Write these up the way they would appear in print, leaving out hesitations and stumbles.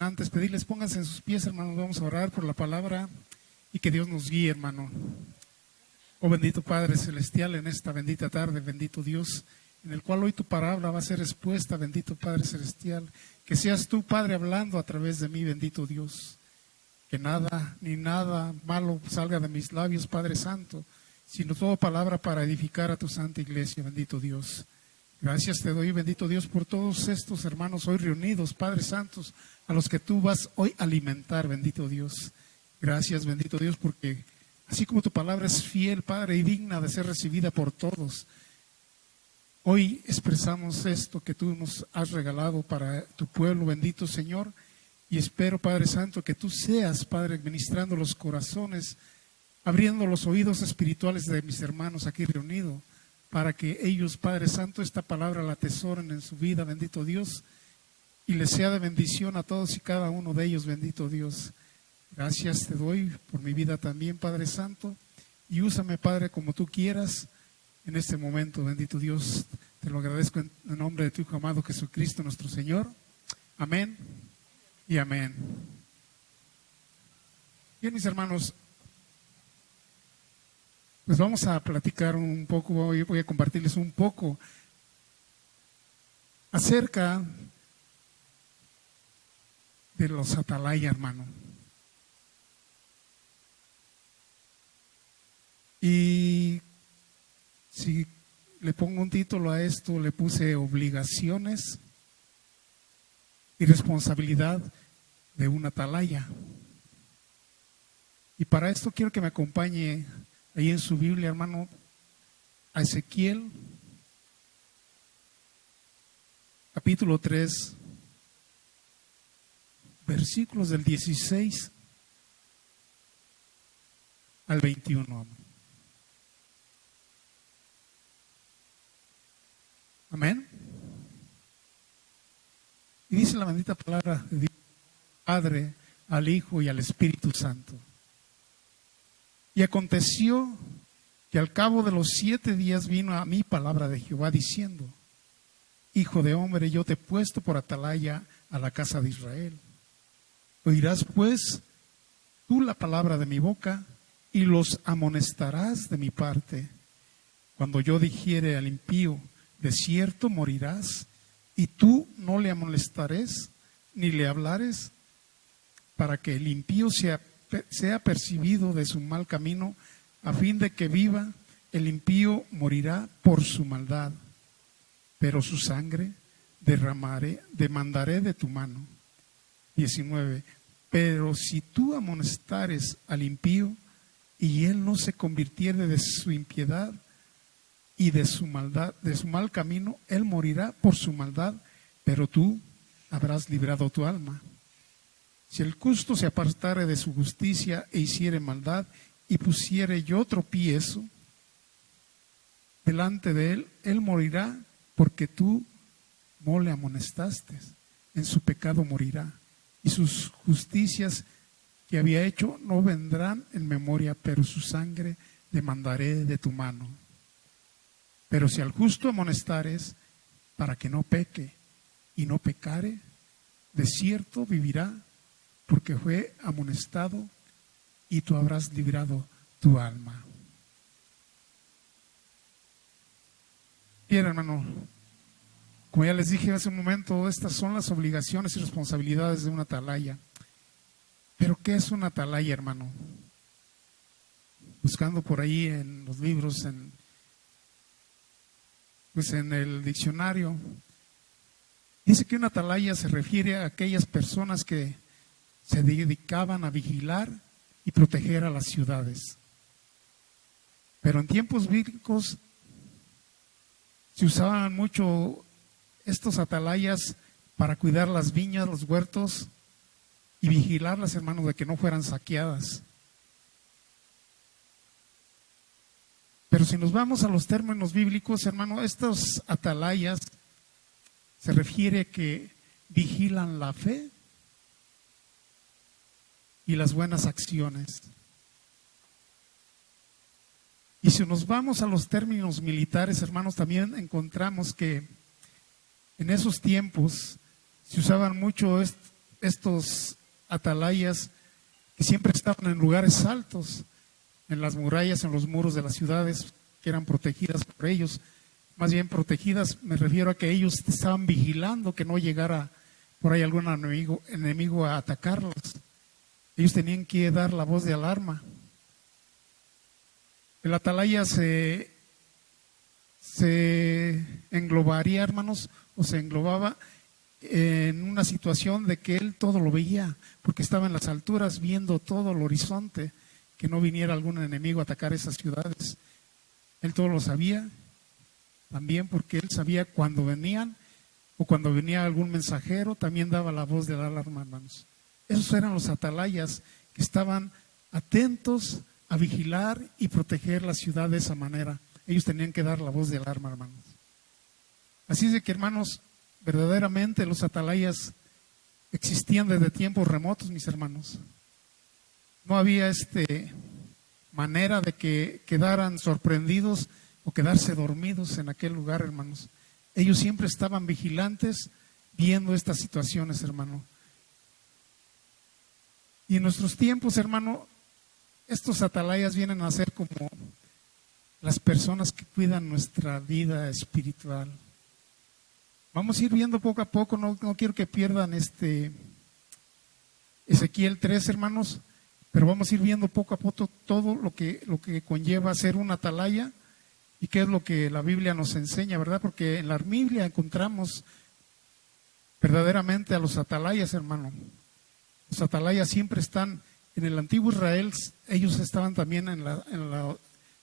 sin antes pedirles, pónganse en sus pies, hermanos, vamos a orar por la palabra y que Dios nos guíe, hermano. Oh bendito Padre Celestial, en esta bendita tarde, bendito Dios, en el cual hoy tu palabra va a ser expuesta, bendito Padre Celestial, que seas tú, Padre, hablando a través de mí, bendito Dios, que nada, ni nada malo salga de mis labios, Padre Santo, sino toda palabra para edificar a tu santa iglesia, bendito Dios. Gracias te doy, bendito Dios, por todos estos hermanos hoy reunidos, Padre Santos, a los que tú vas hoy a alimentar, bendito Dios. Gracias, bendito Dios, porque así como tu palabra es fiel, Padre, y digna de ser recibida por todos, hoy expresamos esto que tú nos has regalado para tu pueblo, bendito Señor, y espero, Padre Santo, que tú seas, Padre, ministrando los corazones, abriendo los oídos espirituales de mis hermanos aquí reunidos, para que ellos, Padre Santo, esta palabra la atesoren en su vida, bendito Dios, y les sea de bendición a todos y cada uno de ellos, bendito Dios. Gracias te doy por mi vida también, Padre Santo, y úsame, Padre, como tú quieras en este momento, bendito Dios. Te lo agradezco en nombre de tu Hijo amado Jesucristo, nuestro Señor. Amén y amén. Bien, mis hermanos, pues vamos a platicar un poco, hoy voy a compartirles un poco acerca de los atalaya, hermano. Y si le pongo un título a esto, le puse obligaciones y responsabilidad de un atalaya. Y para esto quiero que me acompañe ahí en su Biblia, hermano, a Ezequiel, capítulo 3, versículos del 16 al 21. Amén. Y dice la bendita palabra de Dios, Padre, al Hijo y al Espíritu Santo. Y aconteció que al cabo de los 7 días vino a mí palabra de Jehová diciendo: Hijo de hombre, yo te he puesto por atalaya a la casa de Israel. Oirás pues tú la palabra de mi boca y los amonestarás de mi parte. Cuando yo dijere al impío, de cierto morirás, y tú no le amonestares ni le hablares, para que el impío sea percibido de su mal camino, a fin de que viva, el impío morirá por su maldad, pero su sangre demandaré de tu mano. 19. Pero si tú amonestares al impío, y él no se convirtiere de su impiedad y de su maldad, de su mal camino, él morirá por su maldad, pero tú habrás librado tu alma. Si el justo se apartare de su justicia e hiciere maldad, y pusiere yo tropiezo delante de él, él morirá, porque tú no le amonestaste. En su pecado morirá, y sus justicias que había hecho no vendrán en memoria, pero su sangre demandaré de tu mano. Pero si al justo amonestares, para que no peque y no pecare, de cierto vivirá, porque fue amonestado, y tú habrás librado tu alma. Bien, hermano, como ya les dije hace un momento, estas son las obligaciones y responsabilidades de una atalaya. Pero ¿qué es una atalaya, hermano? Buscando por ahí en los libros, pues en el diccionario, dice que una atalaya se refiere a aquellas personas que se dedicaban a vigilar y proteger a las ciudades. Pero en tiempos bíblicos se usaban mucho estos atalayas para cuidar las viñas, los huertos y vigilarlas, hermanos, de que no fueran saqueadas. Pero si nos vamos a los términos bíblicos, hermano, estos atalayas se refiere a que vigilan la fe y las buenas acciones. Y si nos vamos a los términos militares, hermanos, también encontramos que en esos tiempos se usaban mucho estos atalayas que siempre estaban en lugares altos, en las murallas, en los muros de las ciudades que eran protegidas por ellos. Más bien protegidas, me refiero a que ellos estaban vigilando que no llegara por ahí algún enemigo a atacarlos. Ellos tenían que dar la voz de alarma. El atalaya se englobaría, hermanos, o se englobaba en una situación de que él todo lo veía, porque estaba en las alturas viendo todo el horizonte, que no viniera algún enemigo a atacar esas ciudades. Él todo lo sabía, también porque él sabía cuando venían o cuando venía algún mensajero, también daba la voz de alarma, hermanos. Esos eran los atalayas que estaban atentos a vigilar y proteger la ciudad de esa manera. Ellos tenían que dar la voz de alarma, hermanos. Así es de que, hermanos, verdaderamente los atalayas existían desde tiempos remotos, mis hermanos. No había manera de que quedaran sorprendidos o quedarse dormidos en aquel lugar, hermanos. Ellos siempre estaban vigilantes viendo estas situaciones, hermano. Y en nuestros tiempos, hermano, estos atalayas vienen a ser como las personas que cuidan nuestra vida espiritual. Vamos a ir viendo poco a poco, no quiero que pierdan Ezequiel 3, hermanos, pero vamos a ir viendo poco a poco todo lo que conlleva ser un atalaya y qué es lo que la Biblia nos enseña, ¿verdad? Porque en la Biblia encontramos verdaderamente a los atalayas, hermano. Los atalayas siempre están en el antiguo Israel, ellos estaban también en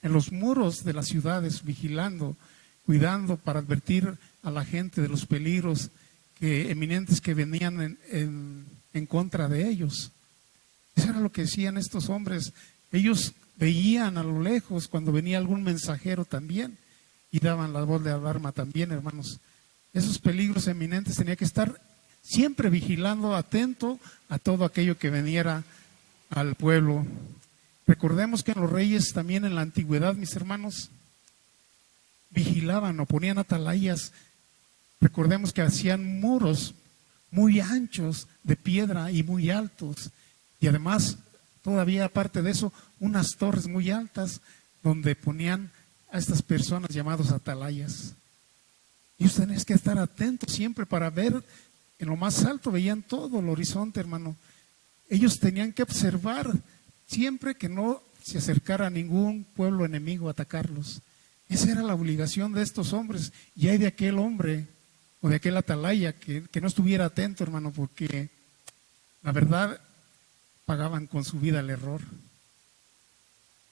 los muros de las ciudades, vigilando, cuidando para advertir a la gente de los peligros eminentes que venían en contra de ellos. Eso era lo que decían estos hombres. Ellos veían a lo lejos cuando venía algún mensajero también y daban la voz de alarma también, hermanos. Esos peligros eminentes tenía que estar siempre vigilando, atento a todo aquello que viniera al pueblo. Recordemos que los reyes también en la antigüedad, mis hermanos, vigilaban o ponían atalayas. Recordemos que hacían muros muy anchos de piedra y muy altos. Y además, todavía aparte de eso, unas torres muy altas donde ponían a estas personas llamadas atalayas. Y ustedes tenían que estar atentos siempre para ver, en lo más alto veían todo el horizonte, hermano. Ellos tenían que observar siempre que no se acercara a ningún pueblo enemigo a atacarlos. Esa era la obligación de estos hombres. Y hay de aquel hombre o de aquel atalaya que no estuviera atento, hermano, porque la verdad pagaban con su vida el error.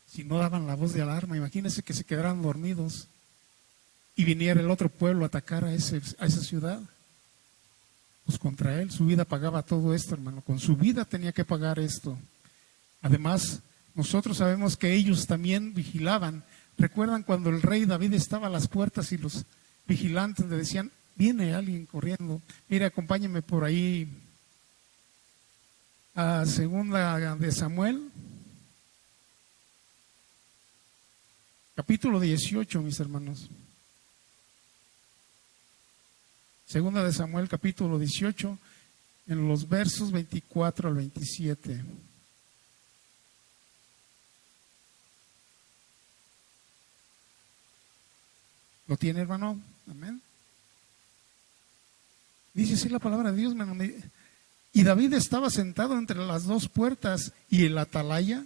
Si no daban la voz de alarma, imagínense que se quedaran dormidos y viniera el otro pueblo a atacar a esa ciudad. Pues contra él, su vida pagaba todo esto, hermano. Con su vida tenía que pagar esto. Además, nosotros sabemos que ellos también vigilaban. ¿Recuerdan cuando el rey David estaba a las puertas y los vigilantes le decían, viene alguien corriendo? Mire, acompáñeme por ahí a Segunda de Samuel, capítulo 18, mis hermanos. Segunda de Samuel, capítulo 18, en los versos 24 al 27. ¿Lo tiene, hermano? Amén. Dice así la palabra de Dios, hermano. Y David estaba sentado entre las dos puertas y el atalaya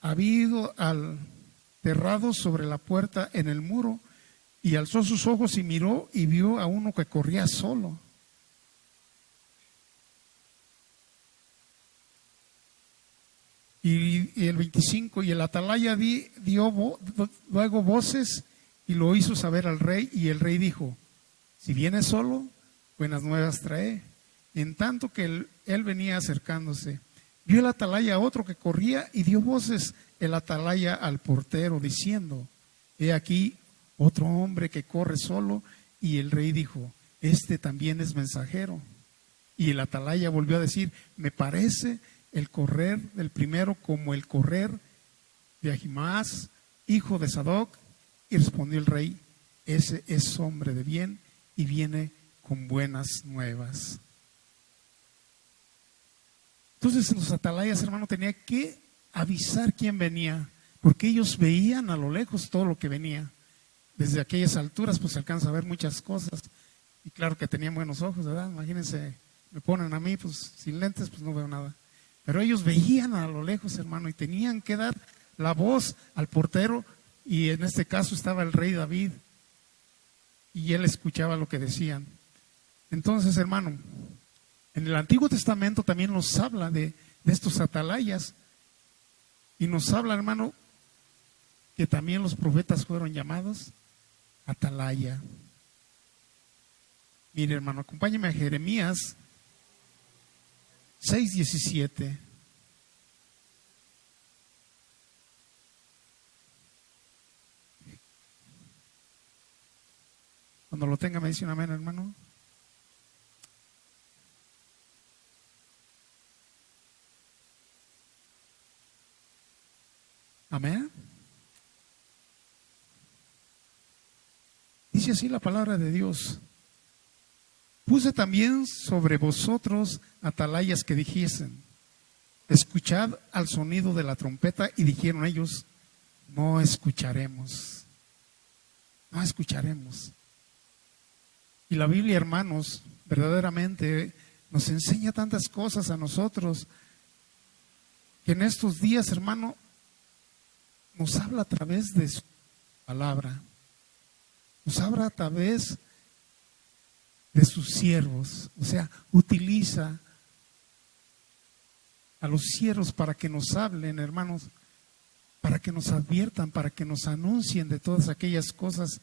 había ido al terrado sobre la puerta en el muro y alzó sus ojos y miró y vio a uno que corría solo. Y el 25, y el atalaya dio luego voces y lo hizo saber al rey, y el rey dijo, si viene solo, buenas nuevas trae. En tanto que él venía acercándose, vio el atalaya a otro que corría y dio voces el atalaya al portero diciendo, he aquí otro hombre que corre solo. Y el rey dijo, este también es mensajero. Y el atalaya volvió a decir, me parece el correr del primero como el correr de Ahimaaz, hijo de Sadoc. Y respondió el rey, ese es hombre de bien y viene con buenas nuevas. Entonces los atalayas, hermano, tenía que avisar quién venía, porque ellos veían a lo lejos todo lo que venía. Desde aquellas alturas pues se alcanza a ver muchas cosas, y claro que tenían buenos ojos, ¿verdad? Imagínense, me ponen a mí pues sin lentes, pues no veo nada. Pero ellos veían a lo lejos, hermano, y tenían que dar la voz al portero, y en este caso estaba el rey David, y él escuchaba lo que decían. Entonces, hermano, en el Antiguo Testamento también nos habla de estos atalayas, y nos habla, hermano, que también los profetas fueron llamados atalaya. Mire, hermano, acompáñeme a Jeremías 6:17. Cuando lo tenga me dice un amén, hermano. Amén. Dice así la palabra de Dios: puse también sobre vosotros atalayas que dijesen, escuchad al sonido de la trompeta, y dijeron ellos, no escucharemos, no escucharemos. Y la Biblia, hermanos, verdaderamente nos enseña tantas cosas a nosotros, que en estos días, hermano, nos habla a través de su palabra, nos habla a través de sus siervos, o sea, utiliza a los siervos para que nos hablen, hermanos, para que nos adviertan, para que nos anuncien de todas aquellas cosas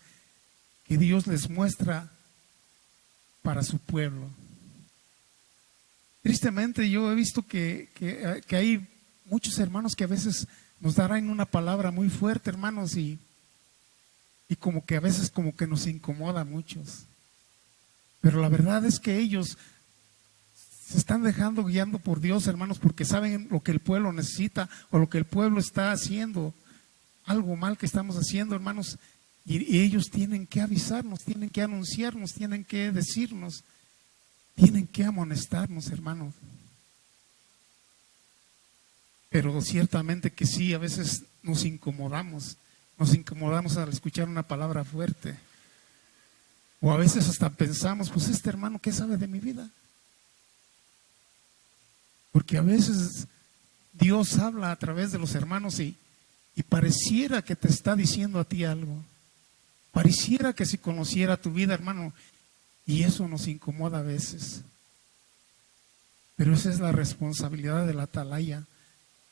que Dios les muestra para su pueblo. Tristemente yo he visto que hay muchos hermanos que a veces nos darán una palabra muy fuerte, hermanos, y como que a veces como que nos incomoda a muchos. Pero la verdad es que ellos se están dejando guiando por Dios, hermanos, porque saben lo que el pueblo necesita o lo que el pueblo está haciendo, algo mal que estamos haciendo, hermanos, y ellos tienen que avisarnos, tienen que anunciarnos, tienen que decirnos, tienen que amonestarnos, hermanos. Pero ciertamente que sí, a veces nos incomodamos al escuchar una palabra fuerte. O a veces hasta pensamos, pues este hermano, ¿qué sabe de mi vida? Porque a veces Dios habla a través de los hermanos y pareciera que te está diciendo a ti algo. Pareciera que si conociera tu vida, hermano, y eso nos incomoda a veces. Pero esa es la responsabilidad de la atalaya,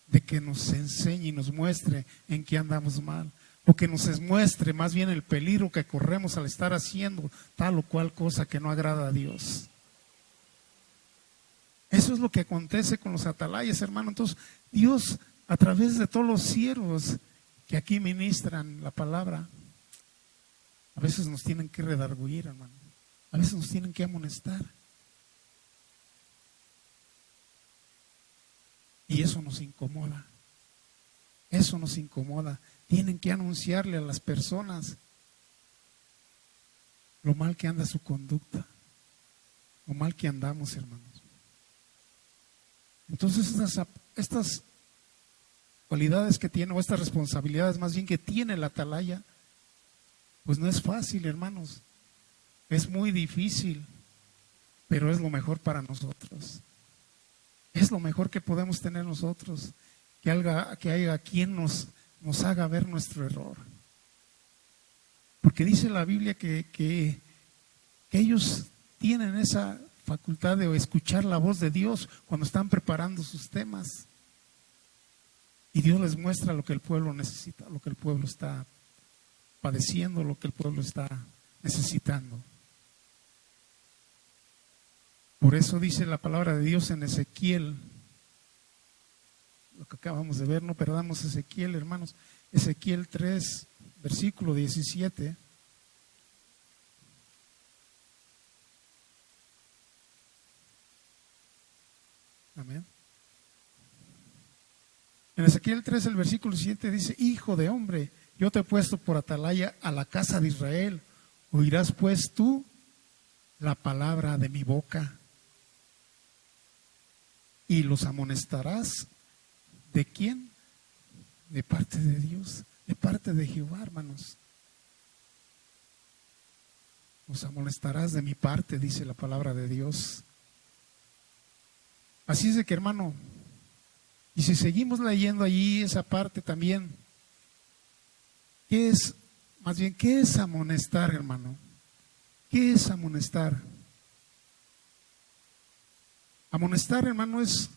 de que nos enseñe y nos muestre en qué andamos mal, o que nos muestre más bien el peligro que corremos al estar haciendo tal o cual cosa que no agrada a Dios. Eso es lo que acontece con los atalayas, hermano. Entonces Dios, a través de todos los siervos que aquí ministran la palabra, a veces nos tienen que redarguir, hermano, a veces nos tienen que amonestar, y eso nos incomoda. Eso nos incomoda. Tienen que anunciarle a las personas lo mal que anda su conducta, lo mal que andamos, hermanos. Entonces estas cualidades que tiene, o estas responsabilidades más bien que tiene la atalaya, pues no es fácil, hermanos. Es muy difícil, pero es lo mejor para nosotros. Es lo mejor que podemos tener nosotros, que haya quien nos haga ver nuestro error. Porque dice la Biblia que ellos tienen esa facultad de escuchar la voz de Dios cuando están preparando sus temas. Y Dios les muestra lo que el pueblo necesita, lo que el pueblo está padeciendo, lo que el pueblo está necesitando. Por eso dice la palabra de Dios en Ezequiel, lo que acabamos de ver, no perdamos Ezequiel, hermanos, Ezequiel 3, versículo 17. Amén. En Ezequiel 3, el versículo 7 dice: hijo de hombre, yo te he puesto por atalaya a la casa de Israel. Oirás pues tú la palabra de mi boca. y los amonestarás. ¿De quién? De parte de Dios, de parte de Jehová, hermanos. Los amonestarás de mi parte, dice la palabra de Dios. Así es de que, hermano, y si seguimos leyendo allí esa parte también, ¿qué es, más bien, qué es amonestar, hermano? ¿Qué es amonestar? Amonestar, hermano, es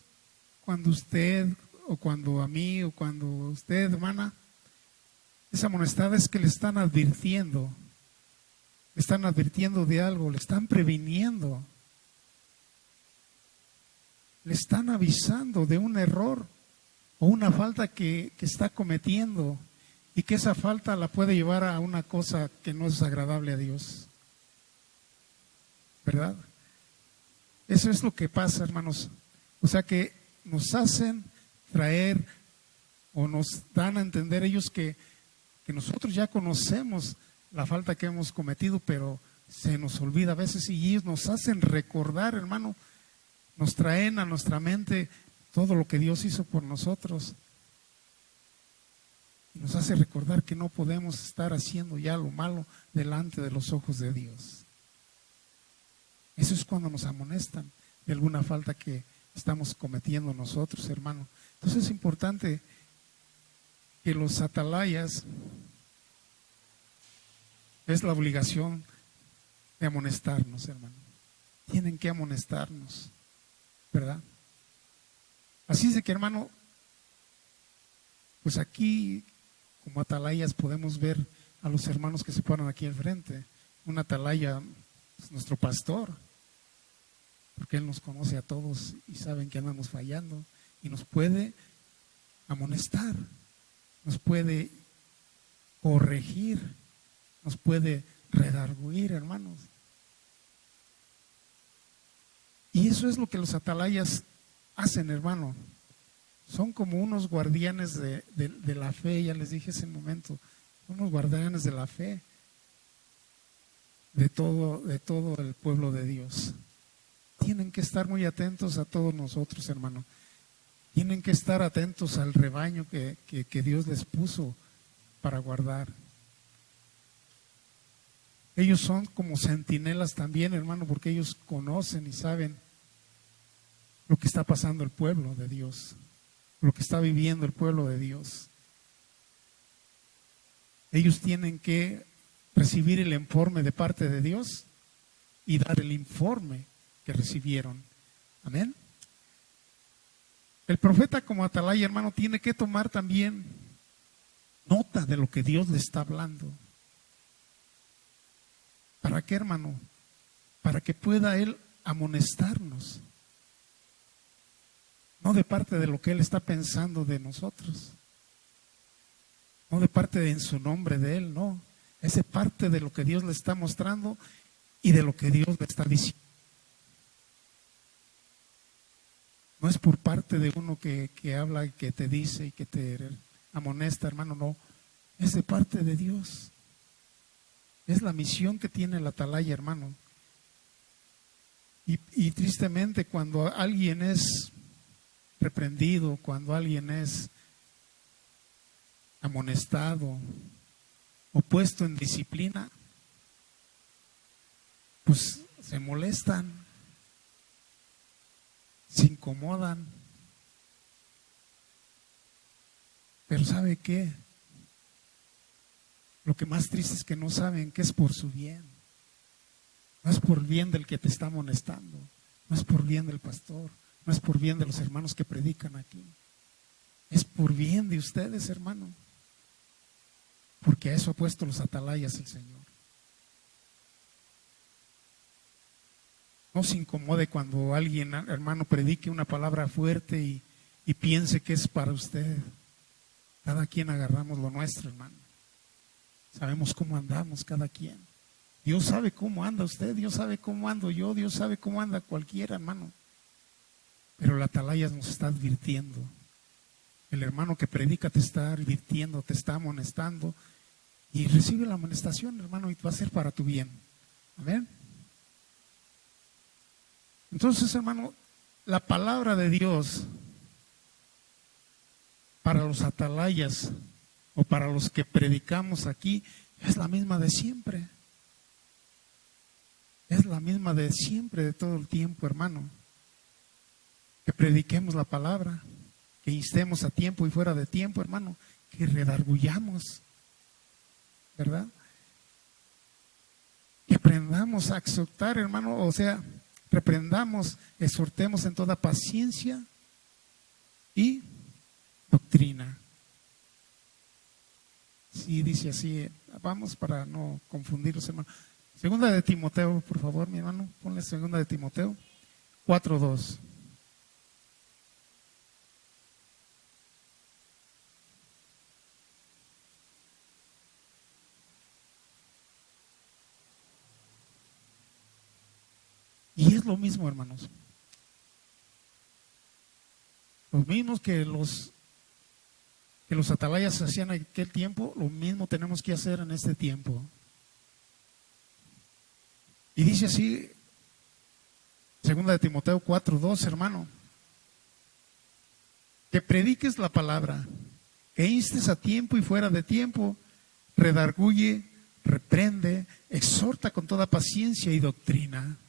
cuando usted, o cuando a mí, o cuando usted, hermana, esa amonestada es que le están advirtiendo de algo, le están previniendo, le están avisando de un error o una falta que está cometiendo y que esa falta la puede llevar a una cosa que no es agradable a Dios. ¿Verdad? Eso es lo que pasa, hermanos. O sea que nos hacen traer o nos dan a entender ellos que nosotros ya conocemos la falta que hemos cometido, pero se nos olvida a veces y ellos nos hacen recordar, hermano, nos traen a nuestra mente todo lo que Dios hizo por nosotros y nos hace recordar que no podemos estar haciendo ya lo malo delante de los ojos de Dios. Eso es cuando nos amonestan de alguna falta que estamos cometiendo nosotros, hermano. Entonces es importante que los atalayas, es la obligación de amonestarnos, hermano. Tienen que amonestarnos, ¿verdad? Así es de que, hermano, pues aquí como atalayas podemos ver a los hermanos que se ponen aquí enfrente. Un atalaya es nuestro pastor, porque él nos conoce a todos y saben que andamos fallando y nos puede amonestar, nos puede corregir, nos puede redarguir, hermanos. Y eso es lo que los atalayas hacen, hermano. Son como unos guardianes de la fe, ya les dije ese momento, unos guardianes de la fe de todo el pueblo de Dios. Tienen que estar muy atentos a todos nosotros, hermano. Tienen que estar atentos al rebaño que Dios les puso para guardar. Ellos son como centinelas también, hermano, porque ellos conocen y saben lo que está pasando el pueblo de Dios, lo que está viviendo el pueblo de Dios. Ellos tienen que recibir el informe de parte de Dios y dar el informe que recibieron. Amén. El profeta como atalaya, hermano, tiene que tomar también nota de lo que Dios le está hablando. ¿Para qué, hermano? Para que pueda él amonestarnos. No de parte de lo que él está pensando de nosotros. No de parte de en su nombre de él, no. Es de parte de lo que Dios le está mostrando y de lo que Dios le está diciendo. No es por parte de uno que habla y que te dice y que te amonesta, hermano, no. Es de parte de Dios. Es la misión que tiene el atalaya, hermano. Y tristemente cuando alguien es reprendido, cuando alguien es amonestado o puesto en disciplina, pues se molestan, se incomodan. Pero ¿sabe qué? Lo que más triste es que no saben que es por su bien. No es por bien del que te está amonestando, no es por bien del pastor, no es por bien de los hermanos que predican aquí. Es por bien de ustedes, hermano. Porque a eso ha puesto los atalayas el Señor. No se incomode cuando alguien, hermano, predique una palabra fuerte y piense que es para usted. Cada quien agarramos lo nuestro, hermano. Sabemos cómo andamos cada quien. Dios sabe cómo anda usted, Dios sabe cómo ando yo, Dios sabe cómo anda cualquiera, hermano. Pero la atalaya nos está advirtiendo. El hermano que predica te está advirtiendo, te está amonestando. Y recibe la amonestación, hermano, y va a ser para tu bien. Amén. Entonces, hermano, la palabra de Dios para los atalayas o para los que predicamos aquí es la misma de siempre. Es la misma de siempre, de todo el tiempo, hermano. Que prediquemos la palabra, que instemos a tiempo y fuera de tiempo, hermano, que redarguyamos, ¿verdad? Que aprendamos a exhortar, hermano, o sea, reprendamos, exhortemos en toda paciencia y doctrina. Sí, dice así, vamos para no confundirlos, hermano. Segunda de Timoteo, por favor, mi hermano, ponle segunda de Timoteo 4:2. Y es lo mismo, hermanos. Los mismos que los atalayas hacían en aquel tiempo, lo mismo tenemos que hacer en este tiempo. Y dice así, segunda de Timoteo 4:2, hermano, que prediques la palabra, que instes a tiempo y fuera de tiempo, redarguye, reprende, exhorta con toda paciencia y doctrina.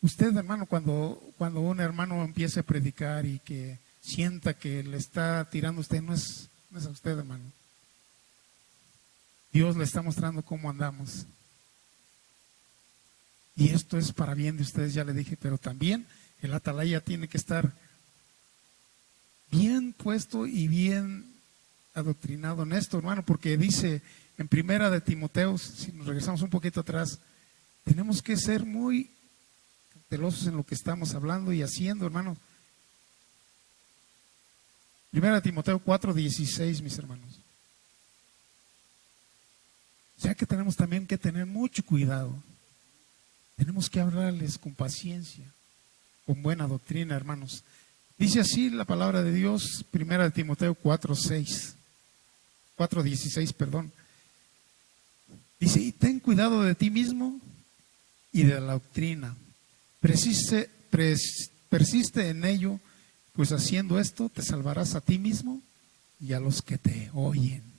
Usted, hermano, cuando un hermano empiece a predicar y que sienta que le está tirando a usted, no es a usted, hermano. Dios le está mostrando cómo andamos. Y esto es para bien de ustedes, ya le dije, pero también el atalaya tiene que estar bien puesto y bien adoctrinado en esto, hermano, porque dice en primera de Timoteo, si nos regresamos un poquito atrás, tenemos que ser muy cautelosos en lo que estamos hablando y haciendo, hermano. Primera de Timoteo 4:16, mis hermanos. O sea que tenemos también que tener mucho cuidado. Tenemos que hablarles con paciencia, con buena doctrina, hermanos. Dice así la palabra de Dios, primera de Timoteo 4:16, perdón. Dice, y ten cuidado de ti mismo y de la doctrina. Persiste en ello, pues haciendo esto te salvarás a ti mismo y a los que te oyen.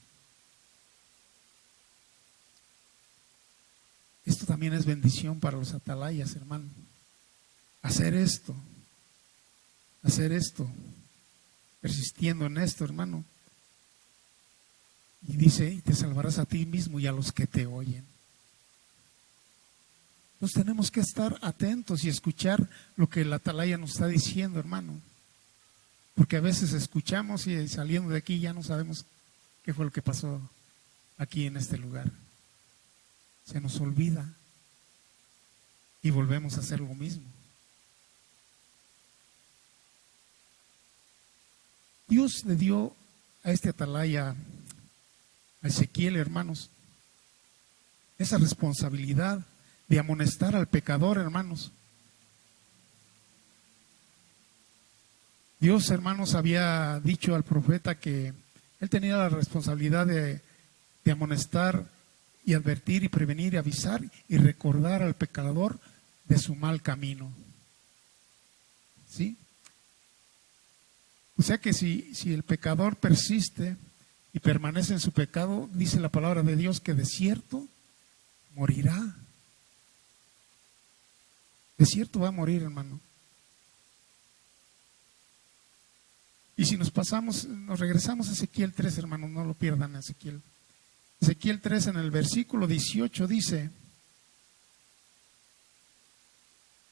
Esto también es bendición para los atalayas, hermano. Hacer esto, persistiendo en esto, hermano. Y dice, y te salvarás a ti mismo y a los que te oyen. Entonces tenemos que estar atentos y escuchar lo que el atalaya nos está diciendo, hermano. Porque a veces escuchamos y saliendo de aquí ya no sabemos qué fue lo que pasó aquí en este lugar. Se nos olvida y volvemos a hacer lo mismo. Dios le dio a este atalaya, a Ezequiel, hermanos, esa responsabilidad de amonestar al pecador, hermanos. Dios, hermanos, había dicho al profeta que él tenía la responsabilidad de amonestar y advertir y prevenir y avisar y recordar al pecador de su mal camino. ¿Sí? O sea que si el pecador persiste y permanece en su pecado, dice la palabra de Dios que de cierto morirá. De cierto va a morir, hermano. Y si nos regresamos a Ezequiel 3, hermanos, no lo pierdan, Ezequiel 3 en el versículo 18 dice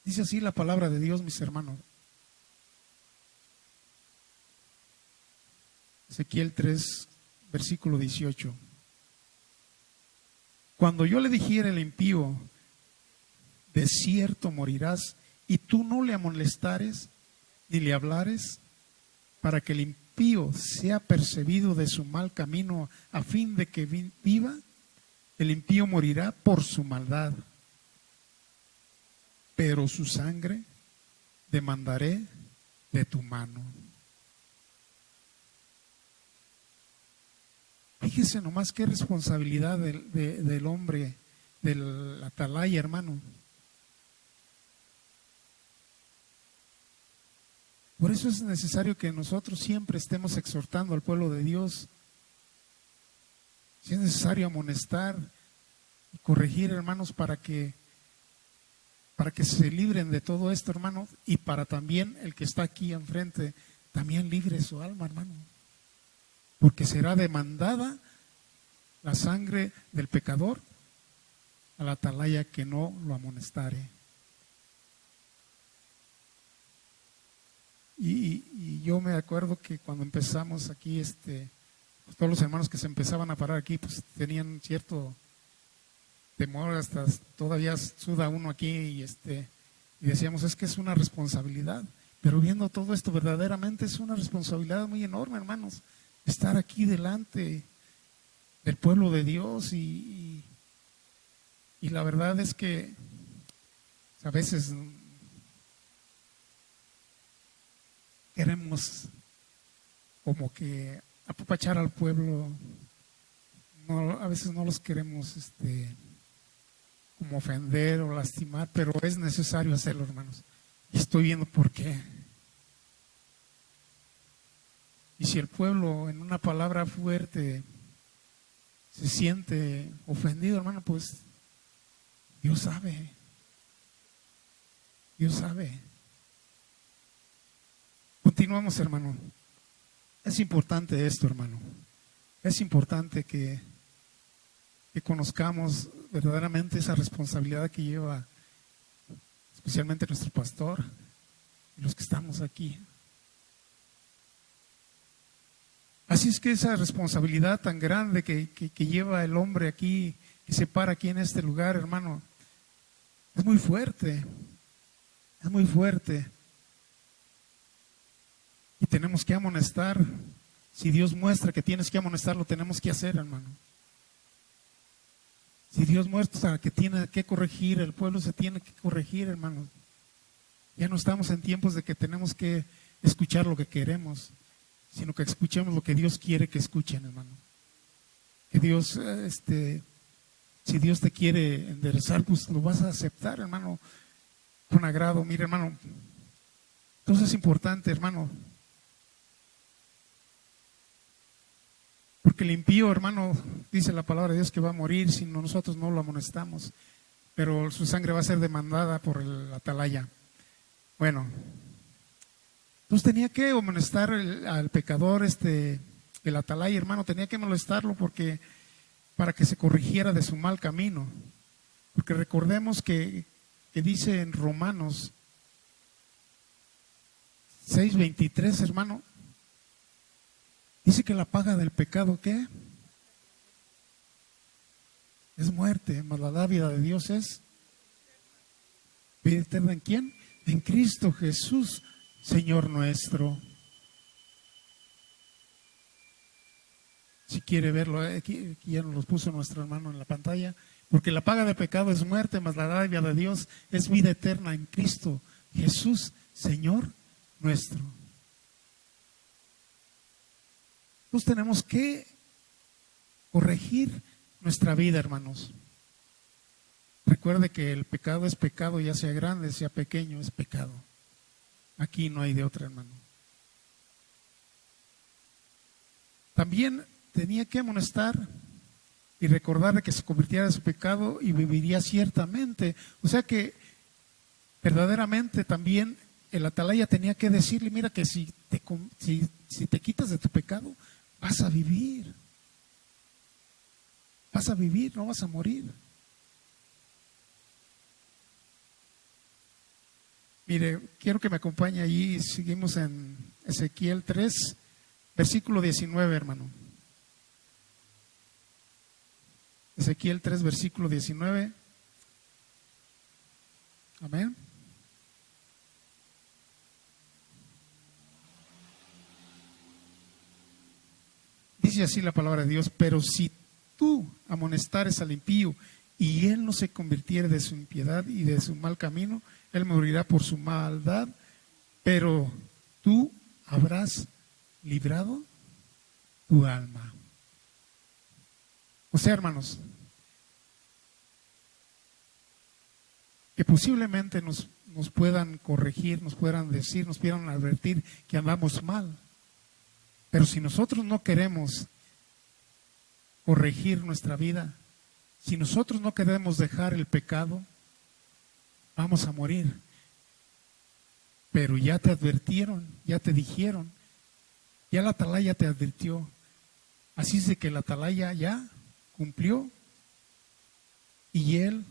así la palabra de Dios, mis hermanos. Ezequiel 3, versículo 18. Cuando yo le dijera al impío, de cierto morirás, y tú no le amonestares ni le hablares, para que el impío sea percebido de su mal camino, a fin de que viva, el impío morirá por su maldad, pero su sangre demandaré de tu mano. Fíjese nomás qué responsabilidad del hombre del atalaya, hermano. Por eso es necesario que nosotros siempre estemos exhortando al pueblo de Dios. Si es necesario amonestar y corregir, hermanos, para que se libren de todo esto, hermano, y para también el que está aquí enfrente, también libre su alma, hermano, porque será demandada la sangre del pecador al atalaya que no lo amonestare. Y yo me acuerdo que cuando empezamos aquí, pues todos los hermanos que se empezaban a parar aquí, pues tenían cierto temor, hasta todavía suda uno aquí y decíamos, es que es una responsabilidad. Pero viendo todo esto, verdaderamente es una responsabilidad muy enorme, hermanos, estar aquí delante del pueblo de Dios y la verdad es que a veces queremos como que apapachar al pueblo, no, a veces no los queremos como ofender o lastimar, pero es necesario hacerlo, hermanos. Y estoy viendo por qué. Y si el pueblo en una palabra fuerte se siente ofendido, hermano, pues Dios sabe. Dios sabe. Continuamos, hermano. Es importante esto, hermano. Es importante que conozcamos verdaderamente esa responsabilidad que lleva especialmente nuestro pastor y los que estamos aquí. Así es que esa responsabilidad tan grande que lleva el hombre aquí, que se para aquí en este lugar, hermano, es muy fuerte. Es muy fuerte. Y tenemos que amonestar. Si Dios muestra que tienes que amonestar, lo tenemos que hacer, hermano. Si Dios muestra que tiene que corregir, el pueblo se tiene que corregir, hermano. Ya no estamos en tiempos de que tenemos que escuchar lo que queremos, sino que escuchemos lo que Dios quiere que escuchen, hermano. Que Dios, si Dios te quiere enderezar, pues lo vas a aceptar, hermano, con agrado. Mire, hermano, entonces es importante, hermano, porque el impío, hermano, dice la palabra de Dios que va a morir si nosotros no lo amonestamos, pero su sangre va a ser demandada por el atalaya. Bueno, entonces tenía que amonestar al pecador, el atalaya, hermano, tenía que molestarlo para que se corrigiera de su mal camino. Porque recordemos que dice en Romanos 6:23, hermano, dice que la paga del pecado, ¿qué? Es muerte, mas la dádiva de Dios es vida eterna. ¿En quién? En Cristo Jesús, Señor nuestro. Si quiere verlo, aquí ya nos lo puso nuestro hermano en la pantalla. Porque la paga del pecado es muerte, mas la dádiva de Dios es vida eterna en Cristo Jesús, Señor nuestro. Entonces tenemos que corregir nuestra vida, hermanos. Recuerde que el pecado es pecado, ya sea grande, sea pequeño, es pecado. Aquí no hay de otra, hermano. También tenía que amonestar y recordarle que se convirtiera de su pecado y viviría ciertamente. O sea que verdaderamente también el atalaya tenía que decirle, mira que si te quitas de tu pecado, vas a vivir. Vas a vivir, no vas a morir. Mire, quiero que me acompañe allí. Seguimos en Ezequiel 3, versículo 19, hermano. Ezequiel 3, versículo 19. Amén. Dice así la palabra de Dios: pero si tú amonestares al impío y él no se convirtiere de su impiedad y de su mal camino, él morirá por su maldad, pero tú habrás librado tu alma. O sea, hermanos, que posiblemente nos puedan corregir, nos puedan decir, nos puedan advertir que andamos mal. Pero si nosotros no queremos corregir nuestra vida, si nosotros no queremos dejar el pecado, vamos a morir. Pero ya te advirtieron, ya te dijeron, ya la atalaya te advirtió. Así es de que la atalaya ya cumplió y él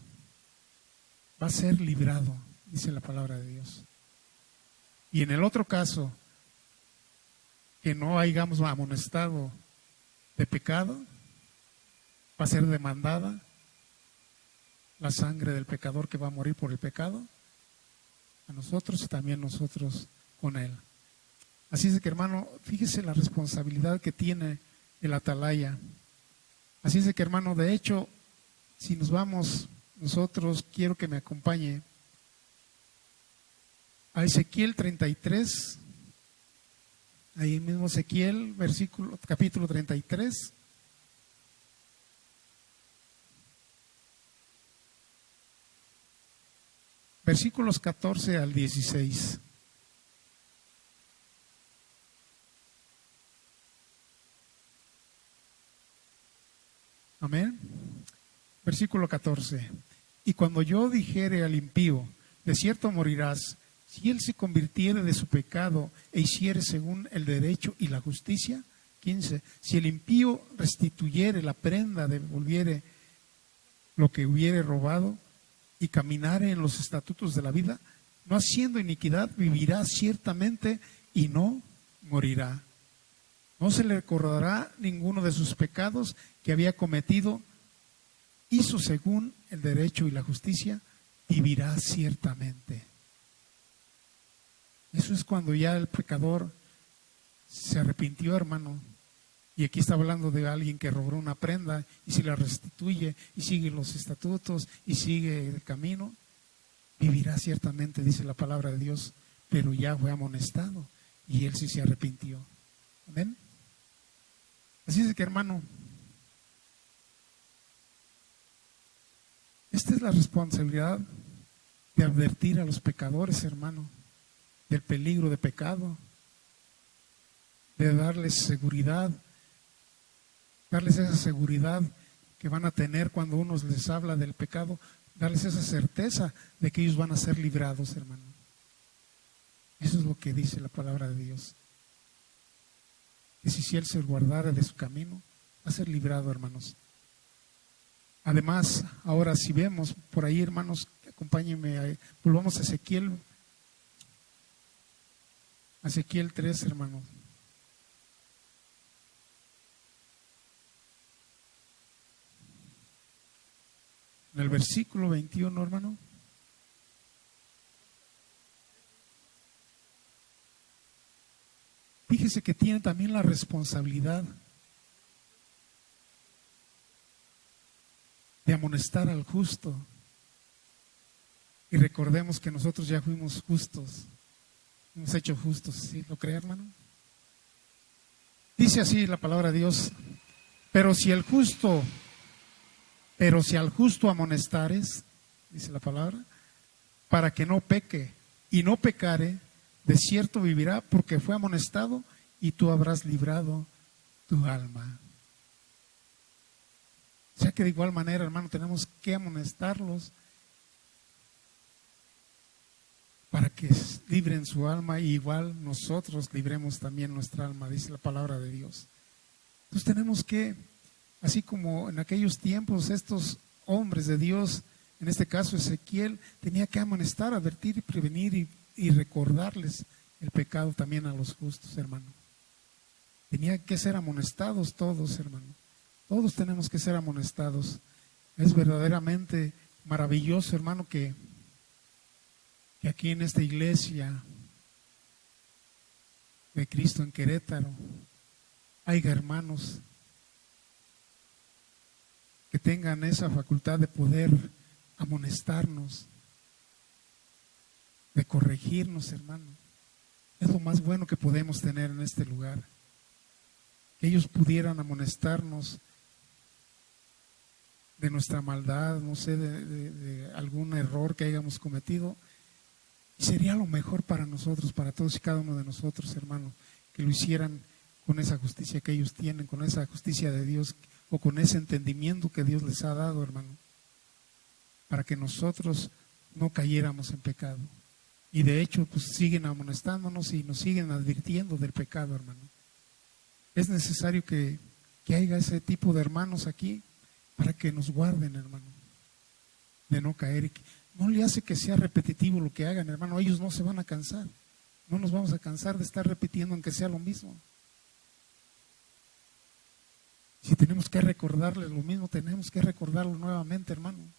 va a ser librado, dice la palabra de Dios. Y en el otro caso, que no hayamos amonestado de pecado, va a ser demandada la sangre del pecador que va a morir por el pecado, a nosotros y también nosotros con él. Así es de que, hermano, fíjese la responsabilidad que tiene el atalaya. Así es de que, hermano, de hecho, si nos vamos nosotros, quiero que me acompañe a Ezequiel 33, ahí mismo Ezequiel, capítulo 33. Versículos 14 al 16. Amén. Versículo 14. Y cuando yo dijere al impío, de cierto morirás, si él se convirtiere de su pecado e hiciere según el derecho y la justicia. 15. Si el impío restituyere la prenda, devolviere lo que hubiere robado y caminare en los estatutos de la vida, no haciendo iniquidad, vivirá ciertamente y no morirá. No se le recordará ninguno de sus pecados que había cometido. Hizo según el derecho y la justicia, vivirá ciertamente. Eso es cuando ya el pecador se arrepintió, hermano. Y aquí está hablando de alguien que robó una prenda y si la restituye y sigue los estatutos y sigue el camino, vivirá ciertamente, dice la palabra de Dios, pero ya fue amonestado y él sí se arrepintió. Amén. Así es que, hermano, esta es la responsabilidad de advertir a los pecadores, hermano, del peligro de pecado, de darles seguridad, darles esa seguridad que van a tener cuando uno les habla del pecado, darles esa certeza de que ellos van a ser librados, hermano. Eso es lo que dice la palabra de Dios. Que si él se guardara de su camino, va a ser librado, hermanos. Además, ahora si vemos por ahí, hermanos, acompáñenme, volvamos a Ezequiel 3, hermanos. En el versículo 21, hermano. Fíjese que tiene también la responsabilidad de amonestar al justo. Y recordemos que nosotros ya fuimos justos, hemos hecho justos, ¿sí lo cree, hermano? Dice así la palabra de Dios, pero si al justo amonestares, dice la palabra, para que no peque y no pecare, de cierto vivirá porque fue amonestado y tú habrás librado tu alma. O sea que de igual manera, hermano, tenemos que amonestarlos para que libren su alma y igual nosotros libremos también nuestra alma, dice la palabra de Dios. Entonces tenemos que, así como en aquellos tiempos estos hombres de Dios, en este caso Ezequiel, tenía que amonestar, advertir y prevenir y recordarles el pecado también a los justos, hermano. Tenía que ser amonestados todos, hermano. Todos tenemos que ser amonestados. Es verdaderamente maravilloso, hermano, que aquí en esta iglesia de Cristo en Querétaro haya hermanos que tengan esa facultad de poder amonestarnos, de corregirnos, hermano. Es lo más bueno que podemos tener en este lugar. Que ellos pudieran amonestarnos de nuestra maldad, no sé, de algún error que hayamos cometido. Y sería lo mejor para nosotros, para todos y cada uno de nosotros, hermano, que lo hicieran con esa justicia que ellos tienen, con esa justicia de Dios o con ese entendimiento que Dios les ha dado, hermano, para que nosotros no cayéramos en pecado. Y de hecho, pues siguen amonestándonos y nos siguen advirtiendo del pecado, hermano. Es necesario que haya ese tipo de hermanos aquí para que nos guarden, hermano, de no caer. No le hace que sea repetitivo lo que hagan, hermano. Ellos no se van a cansar. No nos vamos a cansar de estar repitiendo aunque sea lo mismo. Si tenemos que recordarles lo mismo, tenemos que recordarlo nuevamente, hermano.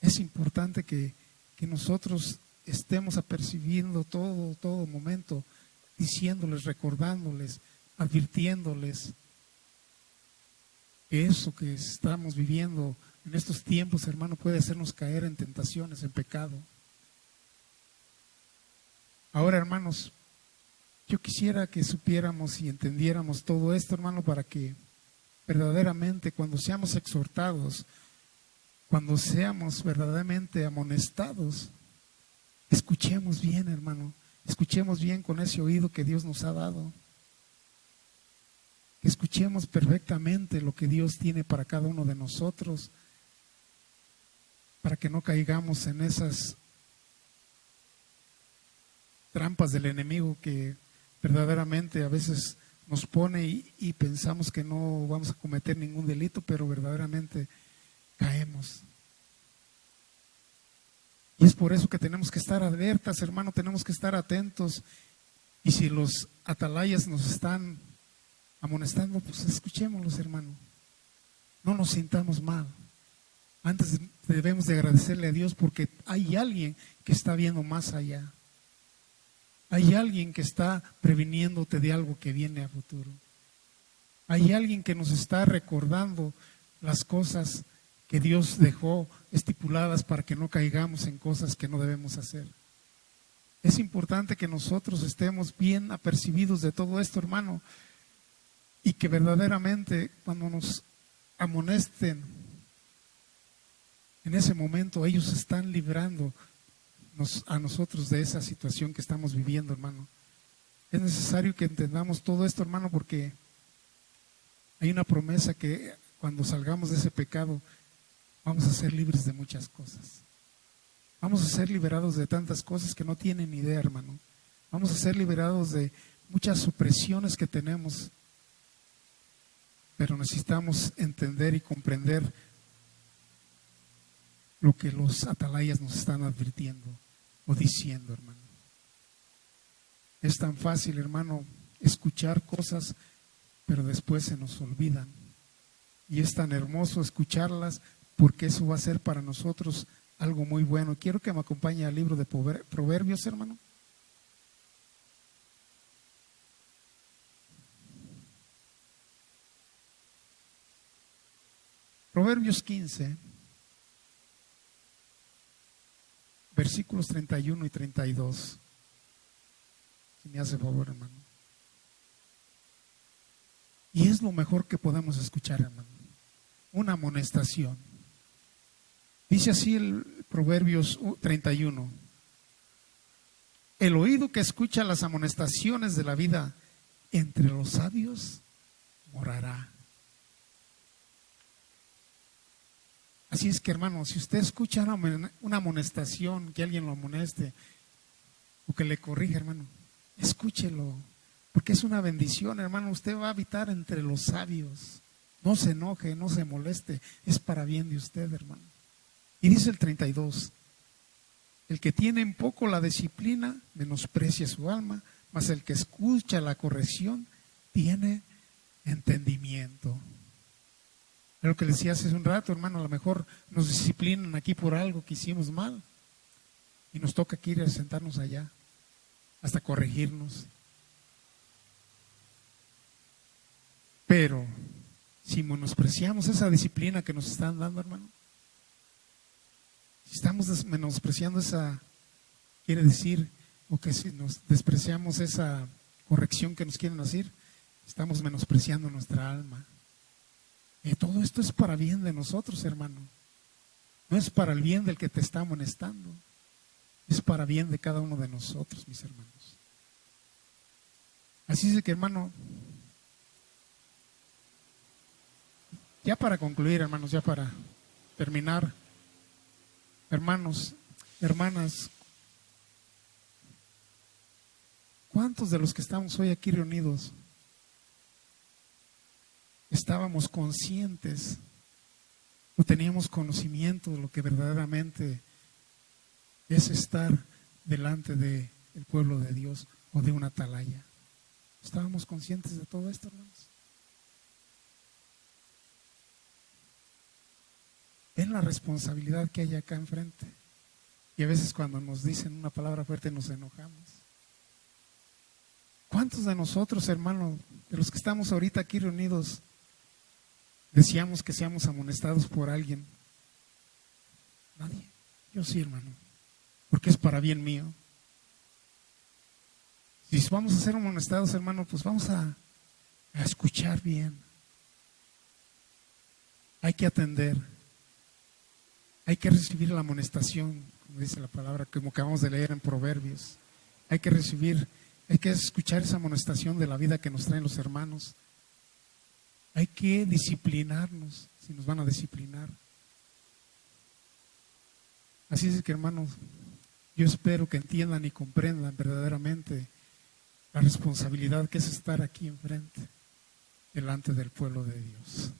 Es importante que nosotros estemos apercibiendo todo momento, diciéndoles, recordándoles, advirtiéndoles que eso que estamos viviendo en estos tiempos, hermano, puede hacernos caer en tentaciones, en pecado. Ahora, hermanos, yo quisiera que supiéramos y entendiéramos todo esto, hermano, para que verdaderamente cuando seamos exhortados, cuando seamos verdaderamente amonestados, escuchemos bien, hermano, escuchemos bien con ese oído que Dios nos ha dado. Que escuchemos perfectamente lo que Dios tiene para cada uno de nosotros, para que no caigamos en esas trampas del enemigo que verdaderamente a veces nos pone y pensamos que no vamos a cometer ningún delito, pero verdaderamente caemos. Y es por eso que tenemos que estar alertas, hermano, tenemos que estar atentos. Y si los atalayas nos están amonestando, pues escuchémoslos, hermano. No nos sintamos mal. Antes debemos de agradecerle a Dios porque hay alguien que está viendo más allá. Hay alguien que está previniéndote de algo que viene a futuro. Hay alguien que nos está recordando las cosas que Dios dejó estipuladas para que no caigamos en cosas que no debemos hacer. Es importante que nosotros estemos bien apercibidos de todo esto, hermano, y que verdaderamente cuando nos amonesten, en ese momento ellos están librando a nosotros de esa situación que estamos viviendo, hermano. Es necesario que entendamos todo esto, hermano, porque hay una promesa que cuando salgamos de ese pecado vamos a ser libres de muchas cosas. Vamos a ser liberados de tantas cosas que no tienen idea, hermano. Vamos a ser liberados de muchas opresiones que tenemos, pero necesitamos entender y comprender lo que los atalayas nos están advirtiendo o diciendo, hermano. Es tan fácil, hermano, escuchar cosas, pero después se nos olvidan. Y es tan hermoso escucharlas porque eso va a ser para nosotros algo muy bueno. Quiero que me acompañe al libro de Proverbios, hermano. Proverbios 15, versículos 31 y 32. Si me hace favor, hermano. Y es lo mejor que podemos escuchar, hermano. Una amonestación. Dice así el Proverbios 31. El oído que escucha las amonestaciones de la vida entre los sabios morará. Así es que, hermano, si usted escucha una amonestación, que alguien lo amoneste o que le corrija, hermano, escúchelo, porque es una bendición, hermano. Usted va a habitar entre los sabios. No se enoje, no se moleste, es para bien de usted, hermano. Y dice el 32, el que tiene en poco la disciplina menosprecia su alma, mas el que escucha la corrección tiene entendimiento. Es lo que le decía hace un rato, hermano, a lo mejor nos disciplinan aquí por algo que hicimos mal y nos toca que ir a sentarnos allá hasta corregirnos. Pero si menospreciamos esa disciplina que nos están dando, hermano, si estamos menospreciando esa, quiere decir, o que si nos despreciamos esa corrección que nos quieren decir, estamos menospreciando nuestra alma. que todo esto es para bien de nosotros, hermano. No es para el bien del que te está amonestando, es para bien de cada uno de nosotros, mis hermanos. Así es que, hermano, ya para concluir, hermanos, ya para terminar, hermanos, hermanas, ¿cuántos de los que estamos hoy aquí reunidos estábamos conscientes o teníamos conocimiento de lo que verdaderamente es estar delante del pueblo de Dios o de una atalaya? ¿Estábamos conscientes de todo esto, hermanos? ¿Ven la responsabilidad que hay acá enfrente? Y a veces cuando nos dicen una palabra fuerte nos enojamos. ¿Cuántos de nosotros, hermanos, de los que estamos ahorita aquí reunidos, deseamos que seamos amonestados por alguien? Nadie. Yo sí, hermano, porque es para bien mío. Si vamos a ser amonestados, hermano, pues vamos a escuchar bien. Hay que atender. Hay que recibir la amonestación, como dice la palabra, como acabamos de leer en Proverbios. Hay que escuchar esa amonestación de la vida que nos traen los hermanos. Hay que disciplinarnos, si nos van a disciplinar. Así es que, hermanos, yo espero que entiendan y comprendan verdaderamente la responsabilidad que es estar aquí enfrente, delante del pueblo de Dios.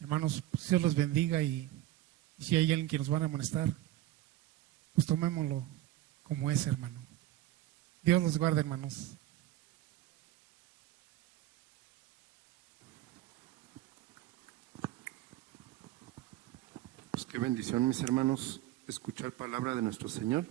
Hermanos, pues Dios los bendiga, y si hay alguien que nos van a amonestar, pues tomémoslo como es, hermano. Dios los guarde, hermanos. Pues qué bendición, mis hermanos, escuchar palabra de nuestro Señor.